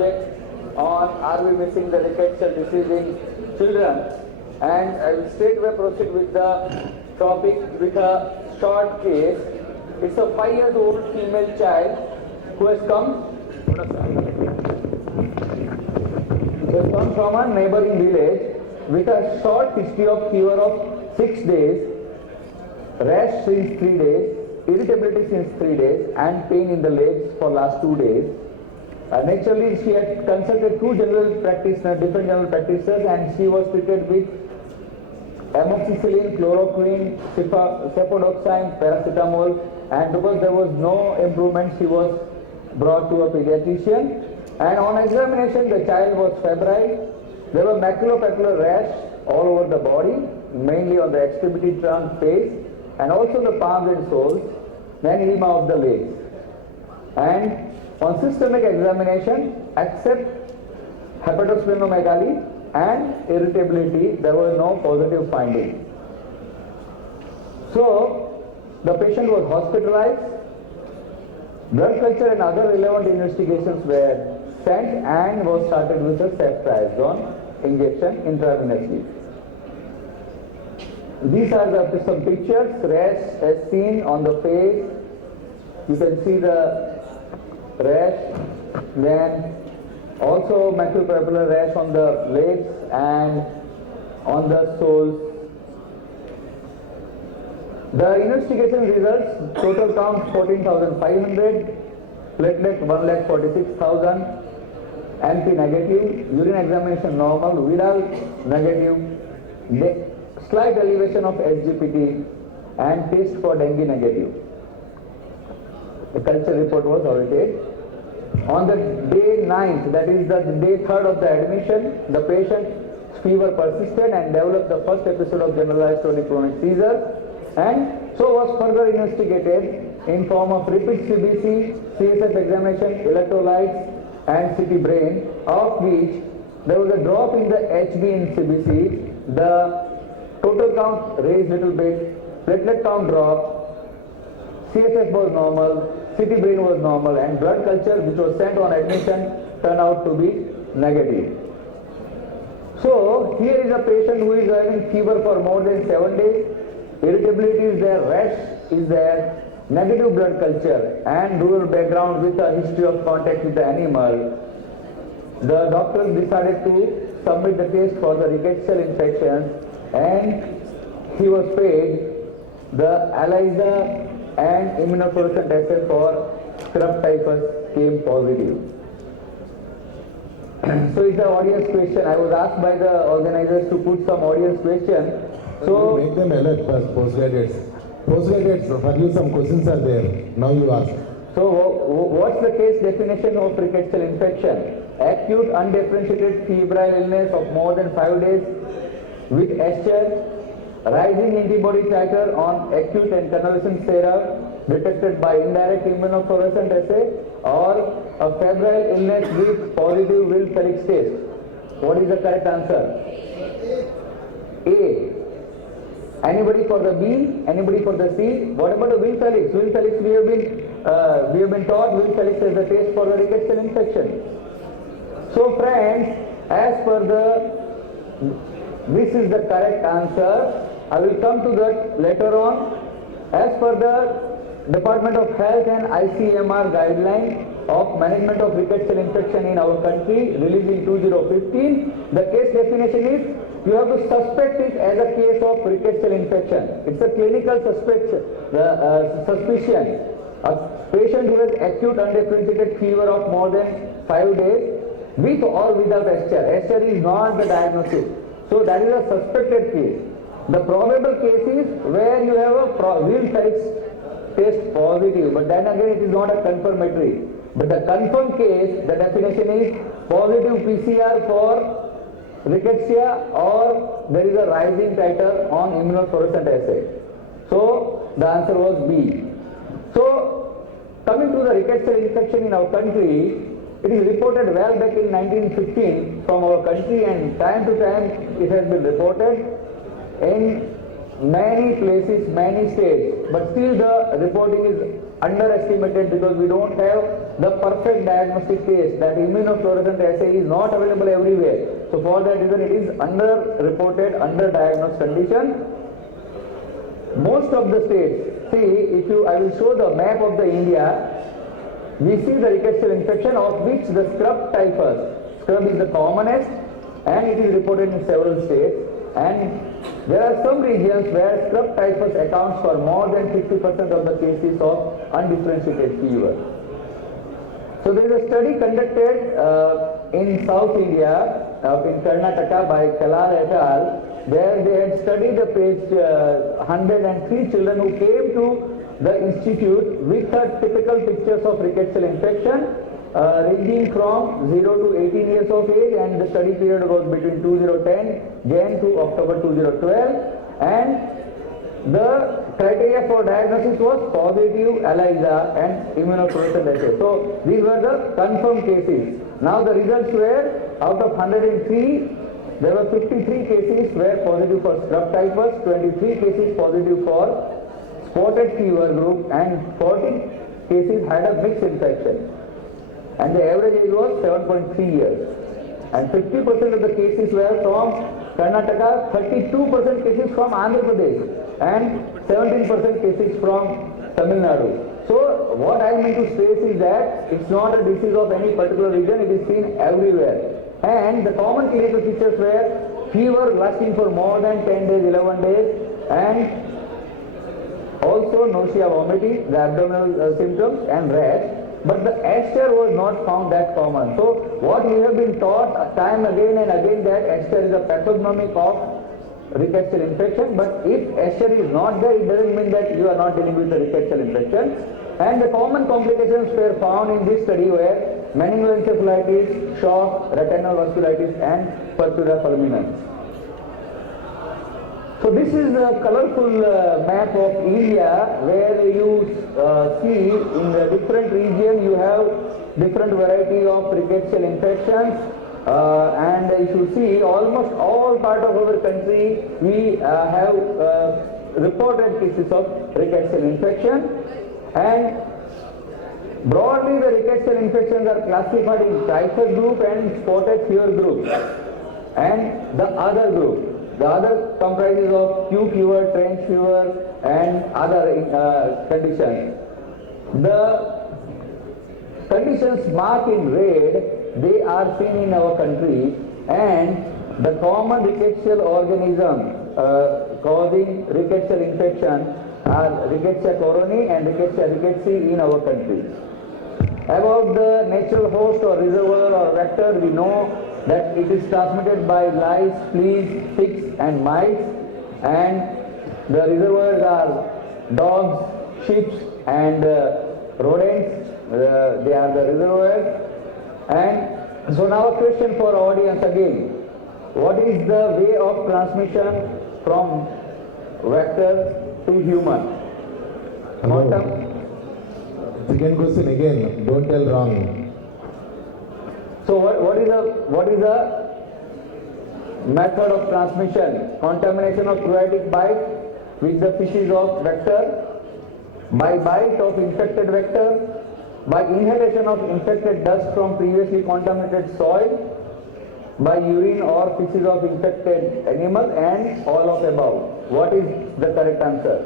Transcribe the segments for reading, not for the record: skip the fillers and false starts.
subject on are we missing the rickets cell disease in children, and I will straight away proceed with the topic with a short case. It's a 5-year-old female child who has come from a neighboring village with a short history of fever of 6 days, rash since 3 days, irritability since 3 days, and pain in the legs for last 2 days. Naturally, she had consulted two different general practitioners, and she was treated with amoxicillin, chloroquine, cefodoxime, paracetamol, and because there was no improvement, she was brought to a pediatrician. And on examination, the child was febrile. There was maculopapular rash all over the body, mainly on the extremity, trunk, face, and also the palms and soles, then edema of the legs. And on systemic examination, except hepatosplenomegaly and irritability, there was no positive finding. So, the patient was hospitalized. Blood culture and other relevant investigations were sent and was started with a ceftriaxone injection intravenously. These are some pictures. Rash as seen on the face. You can see the rash, then also maculopapular rash on the legs and on the soles. The investigation results: total count 14,500, platelet 1,46,000, MP negative, urine examination normal, viral negative, slight elevation of SGPT, and test for dengue negative. The culture report was audited. On the day 9th, that is the day 3rd of the admission, the patient's fever persisted and developed the first episode of generalized tonic-clonic seizure, and so was further investigated in form of repeat CBC, CSF examination, electrolytes, and CT brain, of which there was a drop in the HB in CBC, the total count raised little bit, platelet count dropped, CSF was normal, CT brain was normal, and blood culture which was sent on admission turned out to be negative. So here is a patient who is having fever for more than 7 days, irritability is there, rash is there, negative blood culture and rural background with a history of contact with the animal. The doctors decided to submit the test for the rickets cell infections, and he was paid the ELISA and immunofluorescent assay for scrub typhus came positive. So it's an audience question. I was asked by the organizers to put some audience question. So make them alert first, postgraduates. Postgraduates, for you some questions are there. Now you ask. So what's the case definition of rickets cell infection? Acute undifferentiated febrile illness of more than 5 days with eschar, rising antibody titer on acute and convalescent sera detected by indirect immunofluorescent assay, or a febrile illness with positive Will Felix test. What is the correct answer? A. Anybody for the B? Anybody for the C? What about the Will Felix? Will Felix, we have been taught Will Felix is the test for the rickets cell infection. So friends, as per this is the correct answer. I will come to that later on. As per the Department of Health and ICMR guideline of management of rickets cell infection in our country, released in 2015, the case definition is you have to suspect it as a case of rickets cell infection. It's a clinical suspicion. A patient who has acute undifferentiated fever of more than 5 days with or without eschar. Eschar is not the diagnosis. So that is a suspected case. The probable case is where you have a Will Felix test positive, but then again it is not a confirmatory. But the confirmed case, the definition is positive PCR for rickettsia, or there is a rising titer on immunofluorescent assay. So the answer was B. So coming to the rickets cell infection in our country, it is reported well back in 1915 from our country, and time to time it has been reported in many places, many states. but still the reporting is underestimated because we don't have the perfect diagnostic case. That immunofluorescent assay is not available everywhere. So for that reason it is under-reported, under-diagnosed condition. Most of the states, see, I will show the map of the India, we see the rickettsial infection of which the scrub typhus. Scrub is the commonest and it is reported in several states, and there are some regions where scrub typhus accounts for more than 50% of the cases of undifferentiated fever. So there is a study conducted in South India, in Karnataka by Kalal et al., where they had studied the 103 children who came to the institute with typical pictures of rickettsial infection ranging from 0 to 18 years of age, and the study period was between 2010 Jan to October 2012, and the criteria for diagnosis was positive ELISA and immunofluorescent assay. So these were the confirmed cases. Now the results were, out of 103, there were 53 cases were positive for scrub typhus, 23 cases positive for spotted fever group, and 40 cases had a mixed infection. And the average age was 7.3 years. And 50% of the cases were from Karnataka, 32% cases from Andhra Pradesh, and 17% cases from Tamil Nadu. So what I mean to stress is that it's not a disease of any particular region, it is seen everywhere. And the common clinical features were fever lasting for more than 10 days, 11 days, and also nausea, vomiting, the abdominal symptoms, and rash. But the Escher was not found that common. So what we have been taught time again and again that Escher is a pathognomic of rickettsial infection, but if Escher is not there, it doesn't mean that you are not dealing with the rickettsial infection. And the common complications were found in this study were meningoencephalitis, shock, retinal vasculitis, and purpura fulminans. So this is a colorful map of India where you see in the different region you have different variety of rickettsial infections, and if you see almost all part of our country we have reported cases of rickettsial infection, and broadly the rickettsial infections are classified in typhus group and spotted fever group, and the other group. The other comprises of Q fever, trench fever, and other conditions. The conditions marked in red, they are seen in our country, and the common rickettsial organism causing rickettsial infection are Rickettsia coroni and Rickettsia rickettsii in our country. About the natural host or reservoir or vector, we know that it is transmitted by lice, fleas, ticks, and mites, and the reservoirs are dogs, sheep, and rodents. They are the reservoirs. And so now a question for audience again: what is the way of transmission from vector to human? Quantum. Second question again, don't tell wrong. So what is the method of transmission? Contamination of zoonotic bite with the feces of vector, by bite of infected vector, by inhalation of infected dust from previously contaminated soil, by urine or feces of infected animal, and all of above. What is the correct answer?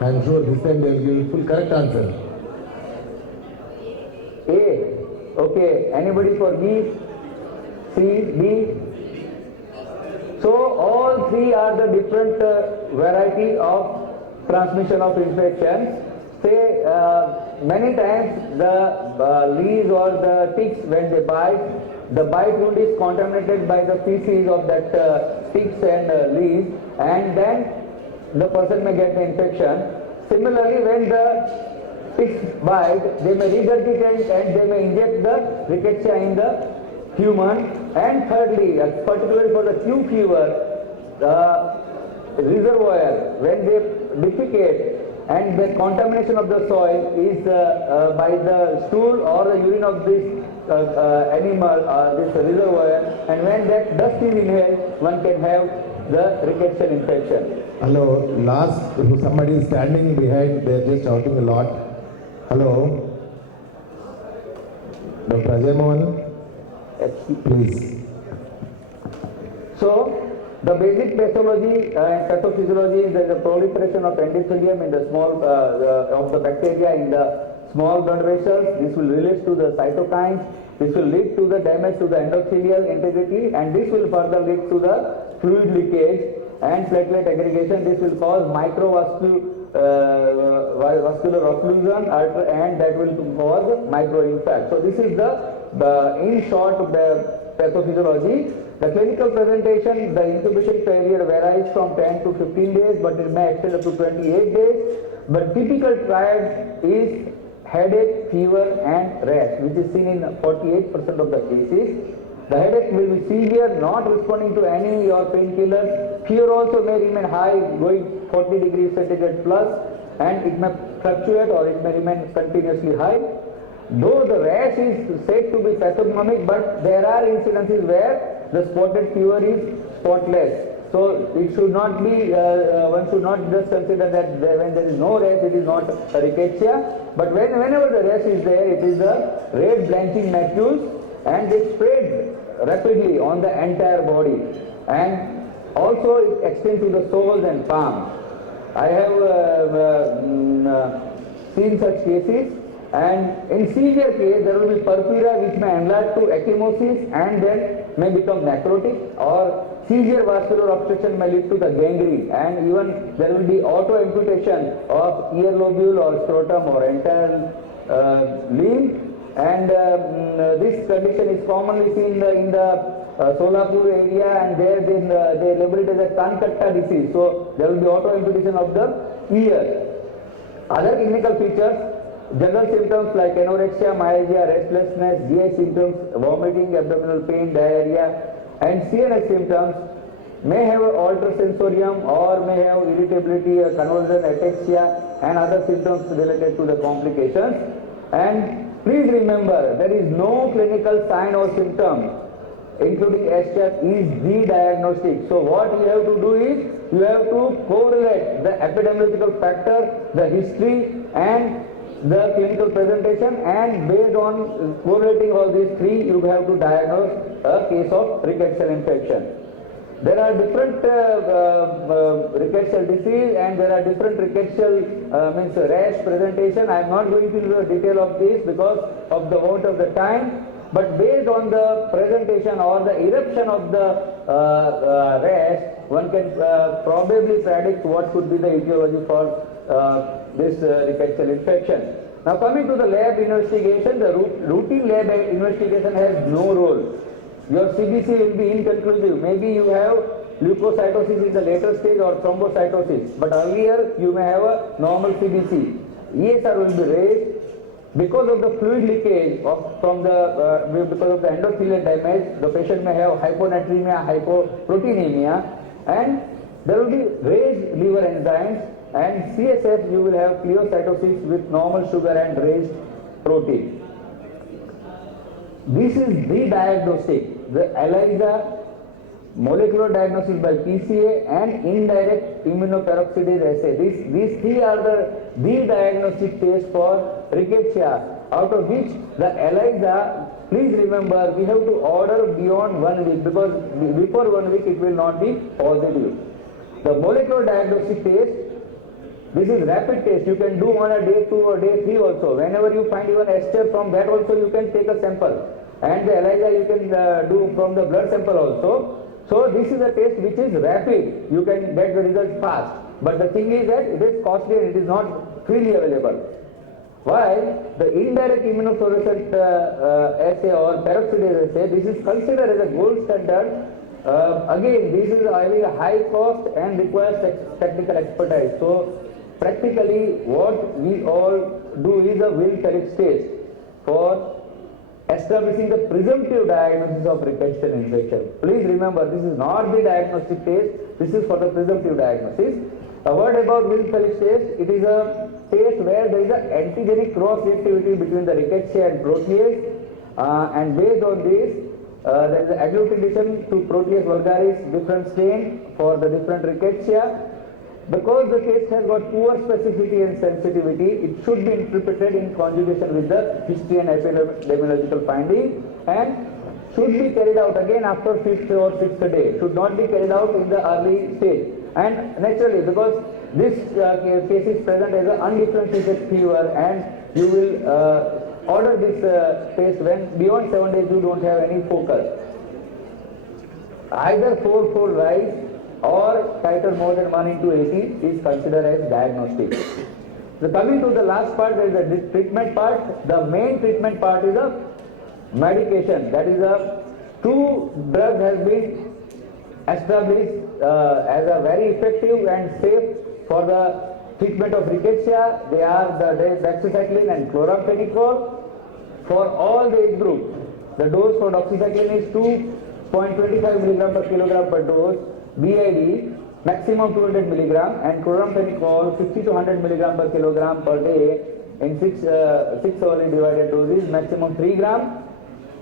I am sure this time they will give full correct answer. A. Okay. Anybody for B? C, B? So all three are the different variety of transmission of infections. Say many times the leaves or the ticks, when they bite, the bite wound is contaminated by the feces of that ticks and leaves, and then the person may get the infection. Similarly, when the ticks bite, they may regurgitate and they may inject the rickettsia in the human. And thirdly, particularly for the Q fever, the reservoir, when they defecate and the contamination of the soil is by the stool or the urine of this animal, this reservoir, and when that dust is inhaled, one can have the rickettsial infection. Hello, last, if somebody is standing behind, they're just shouting a lot. Hello, Dr. Ajay Mohan, please. So, the basic pathology and pathophysiology is that the proliferation of endothelium in the small of the bacteria in the small blood vessels. This will relate to the cytokines. This will lead to the damage to the endothelial integrity, and this will further lead to the fluid leakage and platelet aggregation. This will cause vascular occlusion, and that will cause microinfarct. So this is the in short the pathophysiology. The clinical presentation, the incubation period varies from 10 to 15 days, but it may extend up to 28 days. But typical triad is headache, fever and rash, which is seen in 48% of the cases. The headache will be severe, not responding to any or painkillers. Fever also may remain high, going 40 degrees centigrade plus, and it may fluctuate or it may remain continuously high. Though the rash is said to be pathognomic, but there are incidences where the spotted fever is spotless. So it should not be, one should not just consider that when there is no rash, it is not a rickettsia. But whenever the rash is there, it is the red blanching macules, and they spread rapidly on the entire body. And also it extends to the soles and palms. I have seen such cases. And in severe case, there will be purpura which may enlarge to ecchymosis and then may become necrotic, or severe vascular obstruction may lead to the gangrene, and even there will be auto-amputation of ear lobule or scrotum or entire limb. And this condition is commonly seen in the Solapur area, and there they label it as a Kankatta disease. So there will be auto-amputation of the ear. Other clinical features: general symptoms like anorexia, myalgia, restlessness, GI symptoms, vomiting, abdominal pain, diarrhea, and CNS symptoms may have altered sensorium or may have irritability, convulsion, ataxia, and other symptoms related to the complications. And please remember, there is no clinical sign or symptom, including SChat, is the diagnostic. So what you have to do is, you have to correlate the epidemiological factor, the history, and the clinical presentation, and based on correlating all these three, you have to diagnose a case of rickettsial infection. There are different rickettsial disease, and there are different rickettsial means rash presentation. I am not going into the detail of this because of the amount of the time, but based on the presentation or the eruption of the rash, one can probably predict what could be the etiology for this rickettsial infection. Now coming to the lab investigation, the routine lab investigation has no role. Your CBC will be inconclusive. Maybe you have leukocytosis in the later stage or thrombocytosis, but earlier you may have a normal CBC. ESR will be raised. Because of the fluid leakage because of the endothelial damage, the patient may have hyponatremia, hypoproteinemia, and there will be raised liver enzymes, and CSF you will have pleocytosis with normal sugar and raised protein. This is the diagnostic, the ELISA, molecular diagnosis by PCA, and indirect immunoperoxidase assay. These three are the diagnostic tests for rickettsia, out of which the ELISA, please remember, we have to order beyond 1 week, because before 1 week it will not be positive. The molecular diagnostic test, this is rapid test. You can do on a day 2 or day 3 also. Whenever you find even ester, from that also you can take a sample. And the ELISA you can do from the blood sample also. So this is a test which is rapid. You can get the results fast. But the thing is that it is costly and it is not freely available. While the indirect immunofluorescent assay or peroxidase assay, this is considered as a gold standard. Again, this is having a high cost and requires technical expertise. So practically what we all do is a Will Felix test for establishing the presumptive diagnosis of rickettsial infection. Please remember, this is not the diagnostic test, this is for the presumptive diagnosis. A word about Will Felix test: it is a test where there is an antigenic cross reactivity between the rickettsia and protease, and based on this, There is agglutination to Proteus vulgaris, different strain for the different rickettsia. Because the case has got poor specificity and sensitivity, it should be interpreted in conjugation with the history and epidemiological finding, and should be carried out again after 5th or 6th day. Should not be carried out in the early stage. And naturally, because this case is present as an undifferentiated fever, and you will order this test when beyond 7 days you don't have any focus. Either fourfold rise or titer more than 1:80 is considered as diagnostic. So coming to the last part, there is a treatment part. The main treatment part is a medication. That is two drugs has been established as a very effective and safe for the treatment of rickettsia. They are the doxycycline and chloramphenicol for all the age groups. The dose for doxycycline is 2.25 mg per kilogram per dose. BID maximum 200 mg, and chloramphenicol 50 to 100 mg per kilogram per day in 6 hourly divided doses, maximum 3 gram.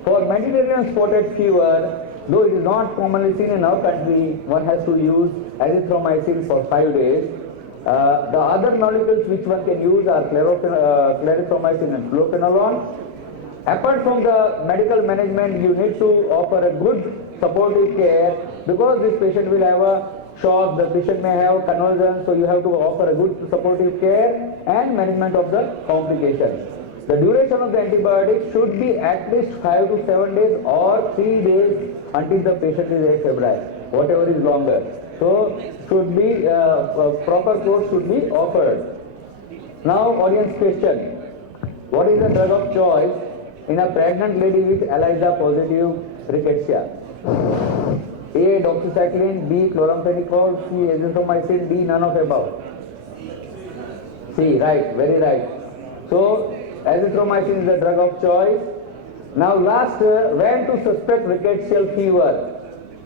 For Mediterranean spotted fever, though it is not commonly seen in our country, one has to use azithromycin for 5 days. The other molecules which one can use are clarithromycin and fluoroquinolone. Apart from the medical management, you need to offer a good supportive care, because this patient will have a shock, the patient may have convulsions, so you have to offer a good supportive care and management of the complications. The duration of the antibiotics should be at least 5 to 7 days or 3 days until the patient is afebrile, whatever is longer. So should be proper course should be offered. Now audience question: what is the drug of choice in a pregnant lady with ELISA positive rickettsia? A. Doxycycline, B. Chloramphenicol, C. Azithromycin, D. None of above. C. Right, very right. So azithromycin is the drug of choice. Now last, when to suspect rickettsial fever?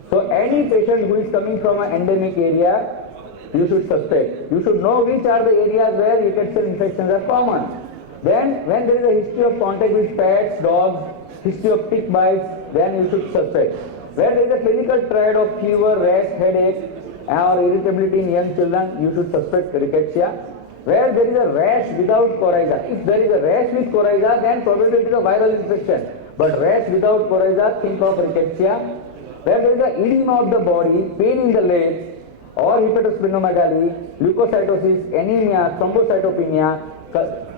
So any patient who is coming from an endemic area, you should suspect. You should know which are the areas where rickettsial infections are common. Then when there is a history of contact with pets, dogs, history of tick bites, then you should suspect. Where there is a clinical triad of fever, rash, headache, or irritability in young children, you should suspect rickettsia. Where there is a rash without coryza, if there is a rash with coryza, then probably it is a viral infection. But rash without coryza, think of rickettsia. Where there is a edema of the body, pain in the legs, or hepatosplenomegaly, leukocytosis, anemia, thrombocytopenia,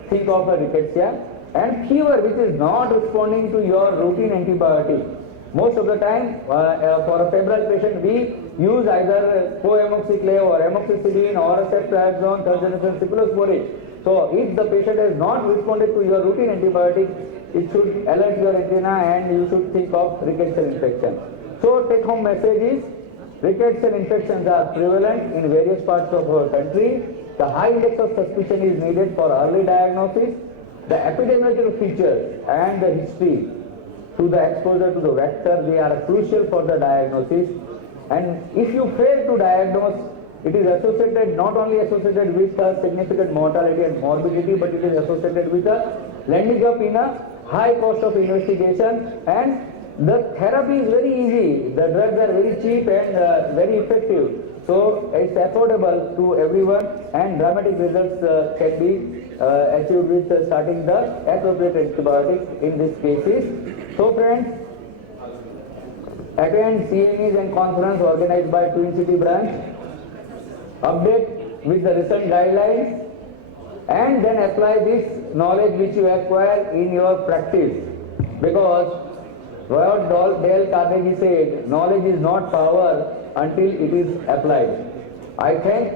think of a rickettsia. And fever which is not responding to your routine antibiotic. Most of the time, for a febrile patient, we use either coamoxiclav or amoxicillin or a ceftriaxone, terginolone, cephalosporin. So, if the patient has not responded to your routine antibiotic, it should alert your retina and you should think of rickettsial infection. So, take-home message is, rickettsial infections are prevalent in various parts of our country. The high index of suspicion is needed for early diagnosis. The epidemiological features and the history to the exposure to the vector, they are crucial for the diagnosis. And if you fail to diagnose, it is associated, not only associated with a significant mortality and morbidity, but it is associated with a landing up in a high cost of investigation, and the therapy is very easy. The drugs are very cheap and very effective. So it's affordable to everyone, and dramatic results can be achieved with starting the appropriate antibiotics in these cases. So friends, attend CMEs and conference organized by Twin City branch, update with the recent guidelines, and then apply this knowledge which you acquire in your practice. Because what Dale Carnegie said, knowledge is not power until it is applied. I thank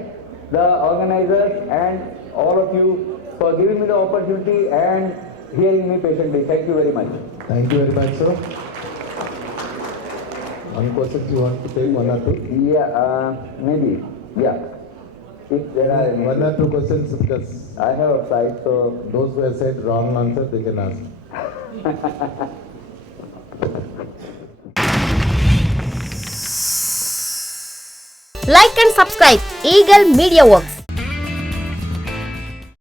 the organizers and all of you for giving me the opportunity and hearing me patiently. Thank you very much. Thank you very much, sir. One question you want to take, one or two? Yeah, maybe. Yeah. If there are any. One or two questions, because I have a slide, so those who have said wrong answer, they can ask. Like and subscribe Eagle Media Works.